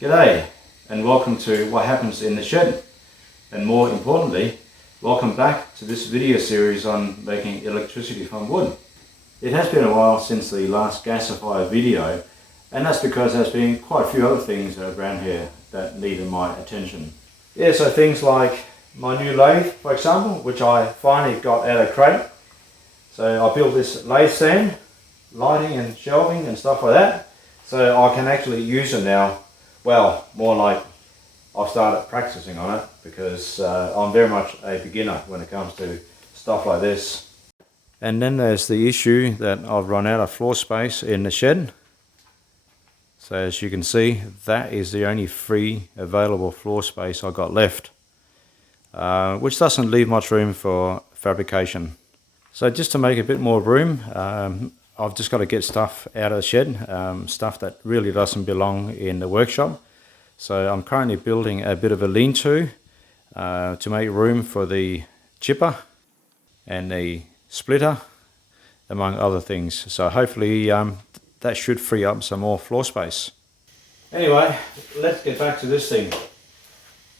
G'day and welcome to what happens in the shed, and more importantly, welcome back to this video series on making electricity from wood. It has been a while since the last gasifier video, and that's because there's been quite a few other things around here that needed my attention. Yeah, so things like my new lathe, for example, which I finally got out of crate. So I built this lathe stand, lighting and shelving and stuff like that, so I can actually use it now. Well, more like I've started practicing on it because I'm very much a beginner when it comes to stuff like this. And then there's the issue that I've run out of floor space in the shed. So as you can see, that is the only free available floor space I got left, which doesn't leave much room for fabrication. So just to make a bit more room, I've just got to get stuff out of the shed, stuff that really doesn't belong in the workshop. So I'm currently building a bit of a lean-to to make room for the chipper and the splitter, among other things. So hopefully that should free up some more floor space. Anyway, let's get back to this thing.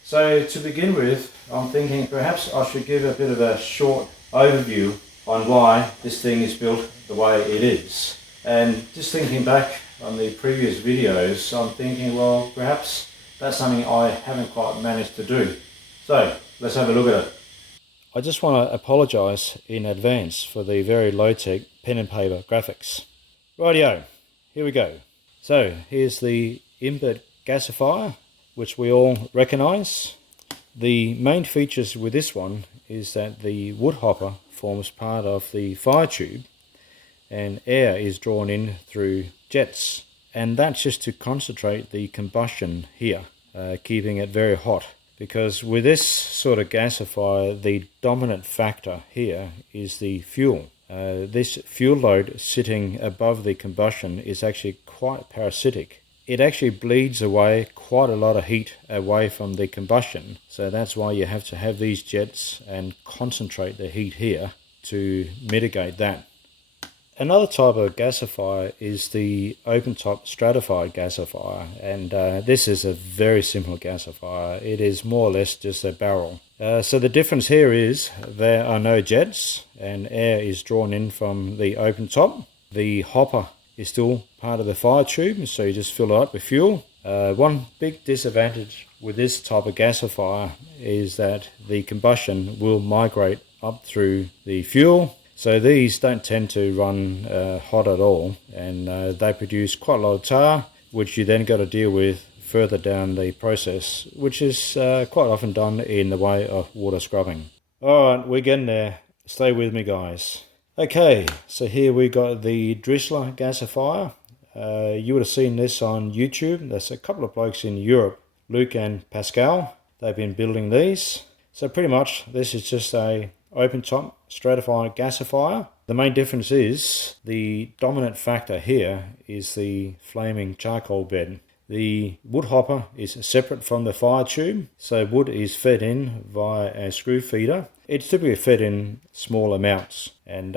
So to begin with, I'm thinking perhaps I should give a bit of a short overview on why this thing is built the way it is. And just thinking back on the previous videos, I'm thinking, well, perhaps that's something I haven't quite managed to do. So let's have a look at it. I just want to apologise in advance for the very low-tech pen and paper graphics. Rightio, here we go. So here's the inbed gasifier, which we all recognise. The main features with this one is that the wood hopper forms part of the fire tube and air is drawn in through jets, and that's just to concentrate the combustion here, keeping it very hot. Because with this sort of gasifier, the dominant factor here is the fuel. This fuel load sitting above the combustion is actually quite parasitic. It actually bleeds away quite a lot of heat away from the combustion. So that's why you have to have these jets and concentrate the heat here to mitigate that. Another type of gasifier is the open top stratified gasifier, and this is a very simple gasifier. It is more or less just a barrel. So the difference here is there are no jets and air is drawn in from the open top. The hopper is still part of the fire tube, so you just fill it up with fuel. One big disadvantage with this type of gasifier is that the combustion will migrate up through the fuel. So these don't tend to run hot at all, and they produce quite a lot of tar, which you then got to deal with further down the process, which is quite often done in the way of water scrubbing. Alright, we're getting there. Stay with me, guys. Okay, so here we got the Drissler gasifier. You would have seen this on YouTube. There's a couple of blokes in Europe, Luke and Pascal. They've been building these. So pretty much this is just a open top stratified gasifier. The main difference is the dominant factor here is the flaming charcoal bed. The wood hopper is separate from the fire tube, so wood is fed in via a screw feeder. It's typically fed in small amounts, and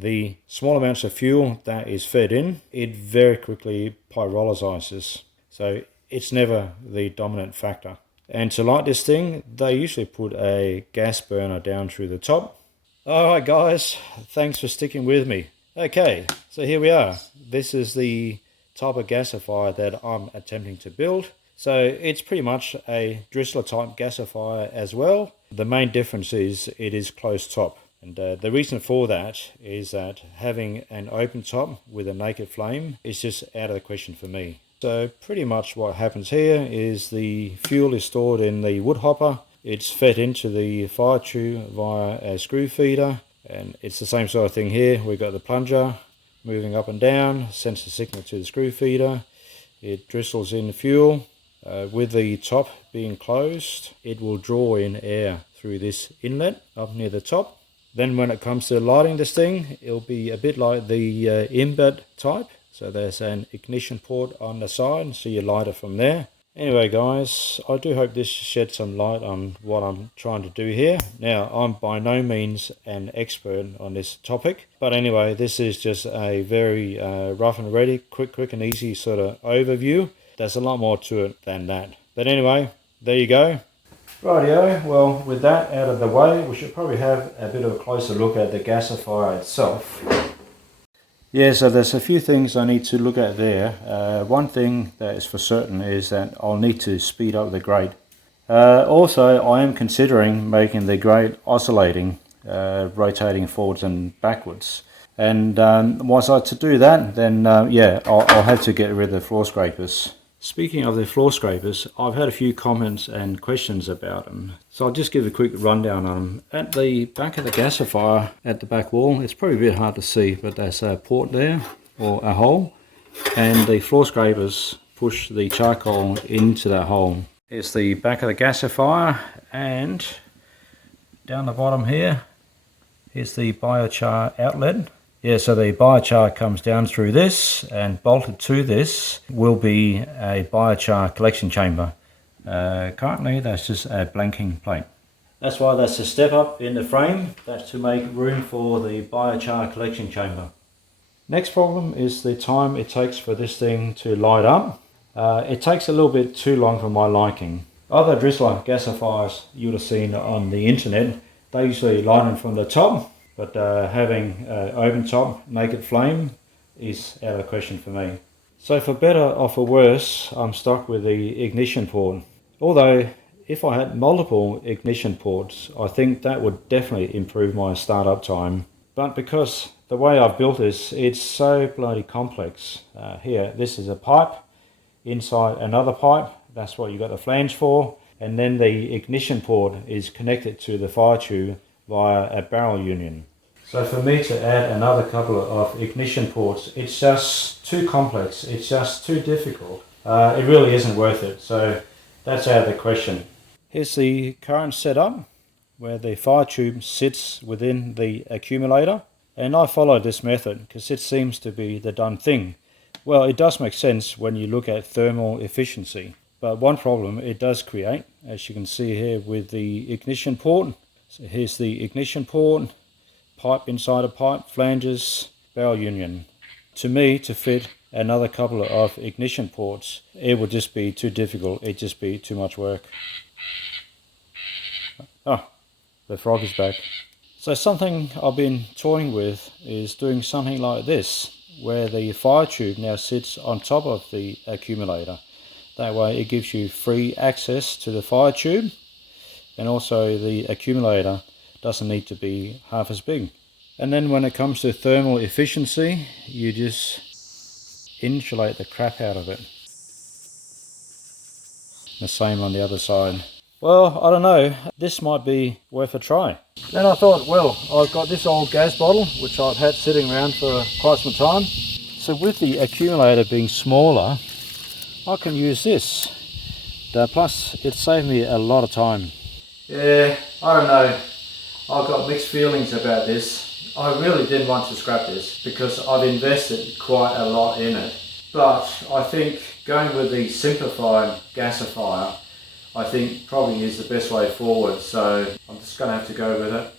the small amounts of fuel that is fed in, it very quickly pyrolyzes, so it's never the dominant factor. And to light this thing, they usually put a gas burner down through the top. Alright guys, thanks for sticking with me. Okay, so here we are. This is the type of gasifier that I'm attempting to build. So it's pretty much a Drissler type gasifier as well. The main difference is it is closed top. And the reason for that is that having an open top with a naked flame is just out of the question for me. So pretty much what happens here is the fuel is stored in the wood hopper. It's fed into the fire tube via a screw feeder, and it's the same sort of thing here. We've got the plunger moving up and down, sends the signal to the screw feeder. It drizzles in the fuel. With the top being closed, it will draw in air through this inlet up near the top. Then when it comes to lighting this thing, it'll be a bit like the inbed type. So there's an ignition port on the side, so you light it from there. Anyway guys, I do hope this sheds some light on what I'm trying to do here. Now, I'm by no means an expert on this topic, but anyway, this is just a very rough and ready, quick and easy sort of overview There's a lot more to it than that. But anyway, there you go. Rightio, well, with that out of the way, we should probably have a bit of a closer look at the gasifier itself. Yeah, so there's a few things I need to look at there. One thing that is for certain is that I'll need to speed up the grate. Also, I am considering making the grate oscillating, rotating forwards and backwards. And once I to do that, then yeah, I'll have to get rid of the floor scrapers. Speaking of the floor scrapers, I've had a few comments and questions about them. So I'll just give a quick rundown on them. At the back of the gasifier, at the back wall, it's probably a bit hard to see, but there's a port there, or a hole. And the floor scrapers push the charcoal into that hole. Here's the back of the gasifier, and down the bottom here, here's the biochar outlet. Yeah, so the biochar comes down through this, and bolted to this will be a biochar collection chamber. Currently that's just a blanking plate. That's why that's a step up in the frame. That's to make room for the biochar collection chamber. Next problem is the time it takes for this thing to light up. It takes a little bit too long for my liking. Other drizzler gasifiers you would have seen on the internet, they usually light them from the top. But having open top, naked flame is out of the question for me. So for better or for worse, I'm stuck with the ignition port. Although if I had multiple ignition ports, I think that would definitely improve my startup time. But because the way I've built this, it's so bloody complex. Here, this is a pipe, inside another pipe, that's what you got the flange for. And then the ignition port is connected to the fire tube via a barrel union. So for me to add another couple of ignition ports, it's just too complex, it's just too difficult. It really isn't worth it, so that's out of the question. Here's the current setup where the fire tube sits within the accumulator, and I follow this method because it seems to be the done thing. Well, it does make sense when you look at thermal efficiency, but one problem it does create, as you can see here with the ignition port. So here's the ignition port, pipe inside a pipe, flanges, barrel union. To me, to fit another couple of ignition ports, it would just be too difficult, it'd just be too much work. Oh, the frog is back. So something I've been toying with is doing something like this, where the fire tube now sits on top of the accumulator. That way it gives you free access to the fire tube, and also the accumulator doesn't need to be half as big. And then when it comes to thermal efficiency, you just insulate the crap out of it. The same on the other side. Well, I don't know, this might be worth a try. Then I thought, well, I've got this old gas bottle which I've had sitting around for quite some time. So with the accumulator being smaller, I can use this. Plus it saved me a lot of time. Yeah, I don't know. I've got mixed feelings about this. I really didn't want to scrap this because I've invested quite a lot in it. But I think going with the simplified gasifier, I think probably is the best way forward. So I'm just going to have to go with it.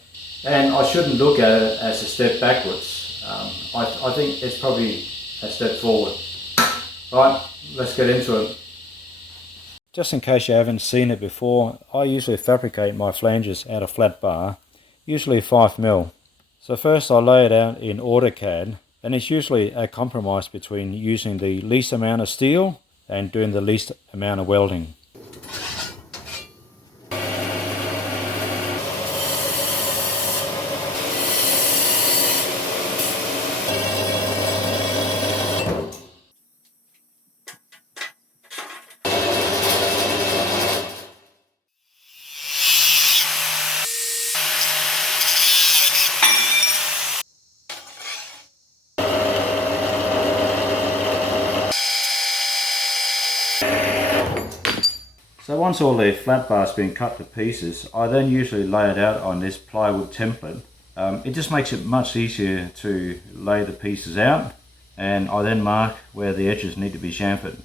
And I shouldn't look at it as a step backwards. I think it's probably a step forward. Right, let's get into it. Just in case you haven't seen it before, I usually fabricate my flanges out of flat bar, usually 5mm. So first I lay it out in AutoCAD, and it's usually a compromise between using the least amount of steel and doing the least amount of welding. So once all the flat bar's been cut to pieces, I then usually lay it out on this plywood template. It just makes it much easier to lay the pieces out, and I then mark where the edges need to be chamfered.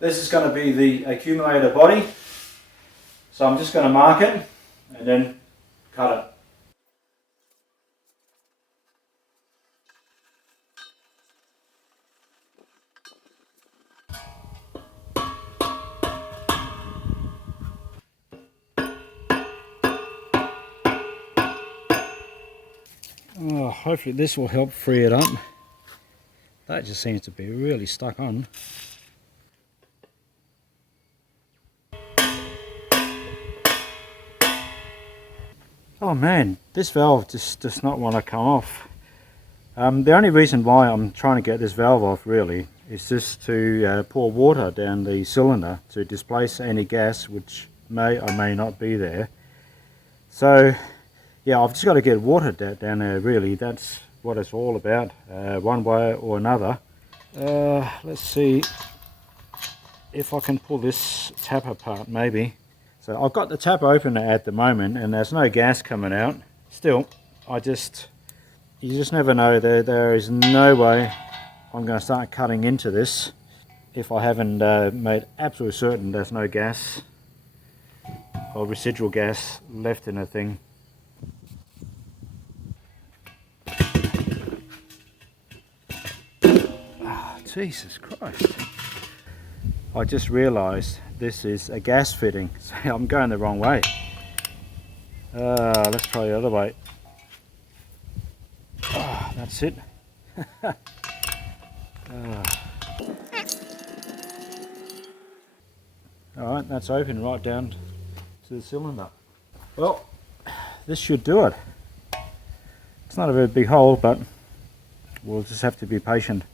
This is going to be the accumulator body. So I'm just going to mark it and then cut it. Oh, hopefully this will help free it up. That just seems to be really stuck on. Oh man, this valve just does not want to come off. The only reason why I'm trying to get this valve off really is just to pour water down the cylinder to displace any gas which may or may not be there. So yeah, I've just got to get water down there really. That's what it's all about, one way or another. Let's see if I can pull this tap apart maybe. So I've got the tap open at the moment and there's no gas coming out. Still, you just never know. There is no way I'm going to start cutting into this if I haven't made absolutely certain there's no gas or residual gas left in the thing. Jesus Christ. I just realised this is a gas fitting, so I'm going the wrong way. Let's try the other way. That's it. Alright, that's open right down to the cylinder. Well, this should do it. It's not a very big hole, but we'll just have to be patient.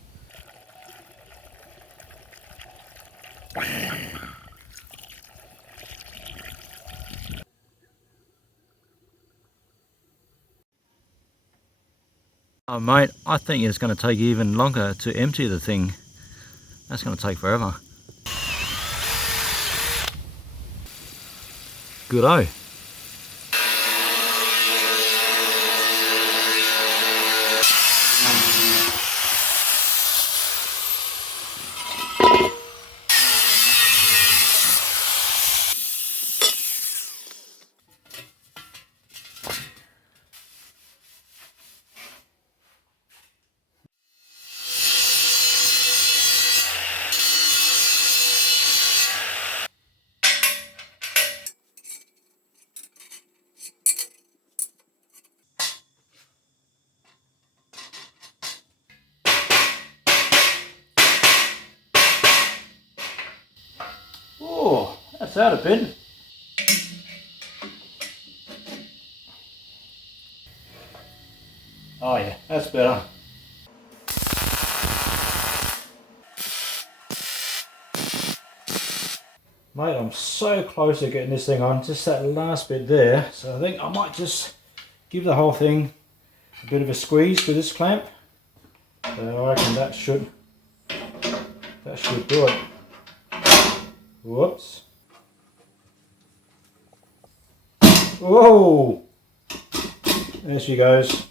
Oh mate, I think it's going to take even longer to empty the thing. That's going to take forever. Good-o. Oh, that's out a bit. Oh yeah, that's better. Mate, I'm so close to getting this thing on, just that last bit there. So I think I might just give the whole thing a bit of a squeeze with this clamp. So I reckon that should do it. Whoops. Whoa! There she goes.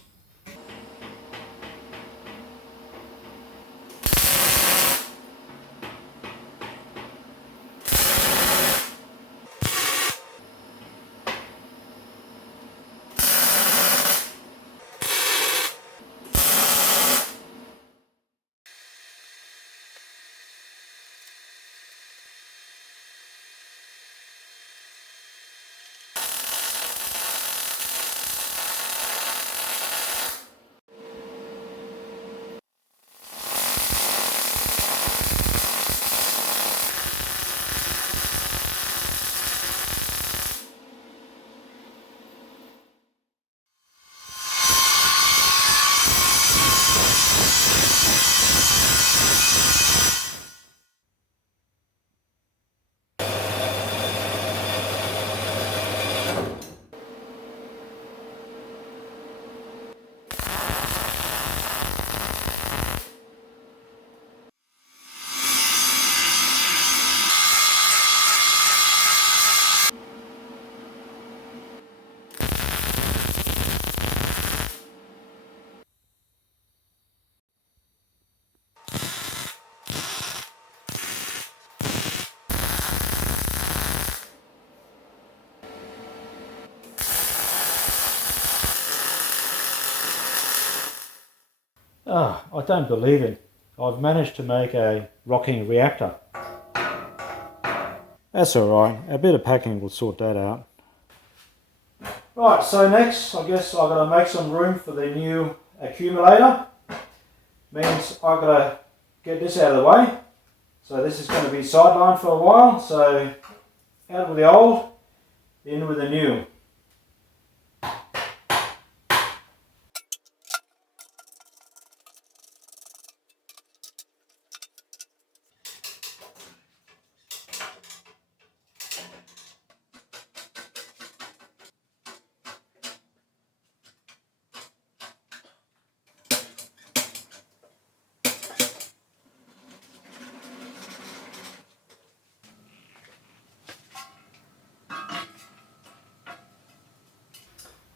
I don't believe it. I've managed to make a rocking reactor. That's alright, a bit of packing will sort that out. Right, so next I guess I've got to make some room for the new accumulator. Means I've got to get this out of the way. So this is going to be sidelined for a while, so out with the old, in with the new.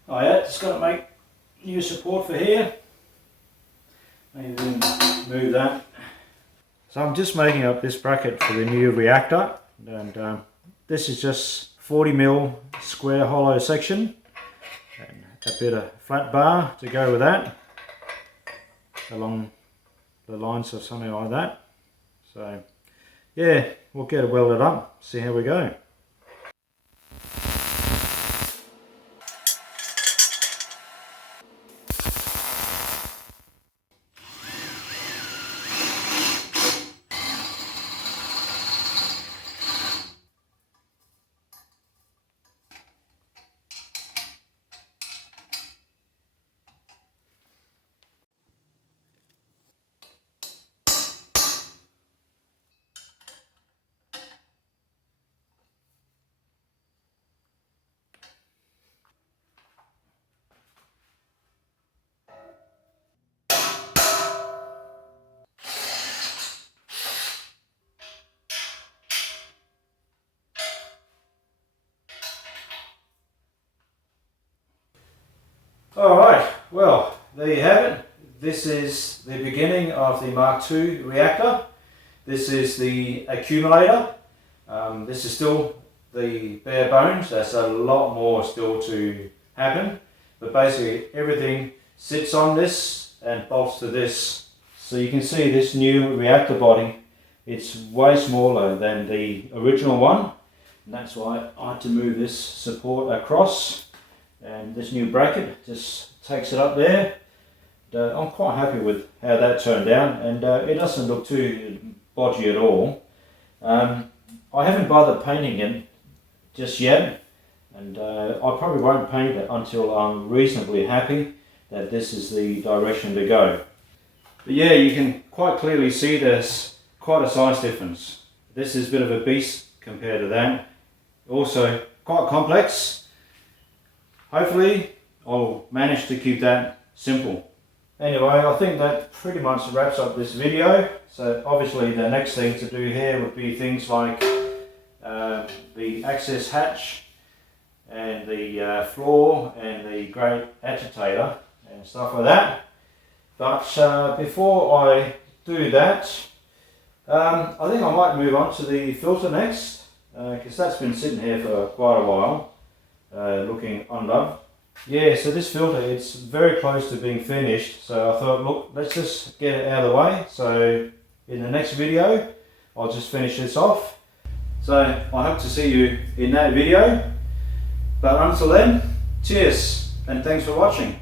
Oh yeah, just got to make new support for here. Maybe move that. So I'm just making up this bracket for the new reactor, and this is just 40mm square hollow section and a bit of flat bar to go with that along the lines of something like that. So yeah, we'll get it welded up, see how we go. Alright, well, there you have it. This is the beginning of the Mark II reactor. This is the accumulator. This is still the bare bones. There's a lot more still to happen. But basically everything sits on this and bolts to this. So you can see this new reactor body, it's way smaller than the original one. And that's why I had to move this support across. And this new bracket just takes it up there. I'm quite happy with how that turned out, and it doesn't look too bodgy at all. I haven't bothered painting it just yet, and I probably won't paint it until I'm reasonably happy that this is the direction to go. But yeah, you can quite clearly see there's quite a size difference. This is a bit of a beast compared to that. Also quite complex. Hopefully I'll manage to keep that simple. Anyway, I think that pretty much wraps up this video. So obviously the next thing to do here would be things like the access hatch and the floor and the grate agitator and stuff like that. But before I do that, I think I might move on to the filter next, because that's been sitting here for quite a while. Looking unloved. Yeah, so this filter, it's very close to being finished, so I thought, look, let's just get it out of the way. So in the next video I'll just finish this off. So I hope to see you in that video, but until then, cheers and thanks for watching.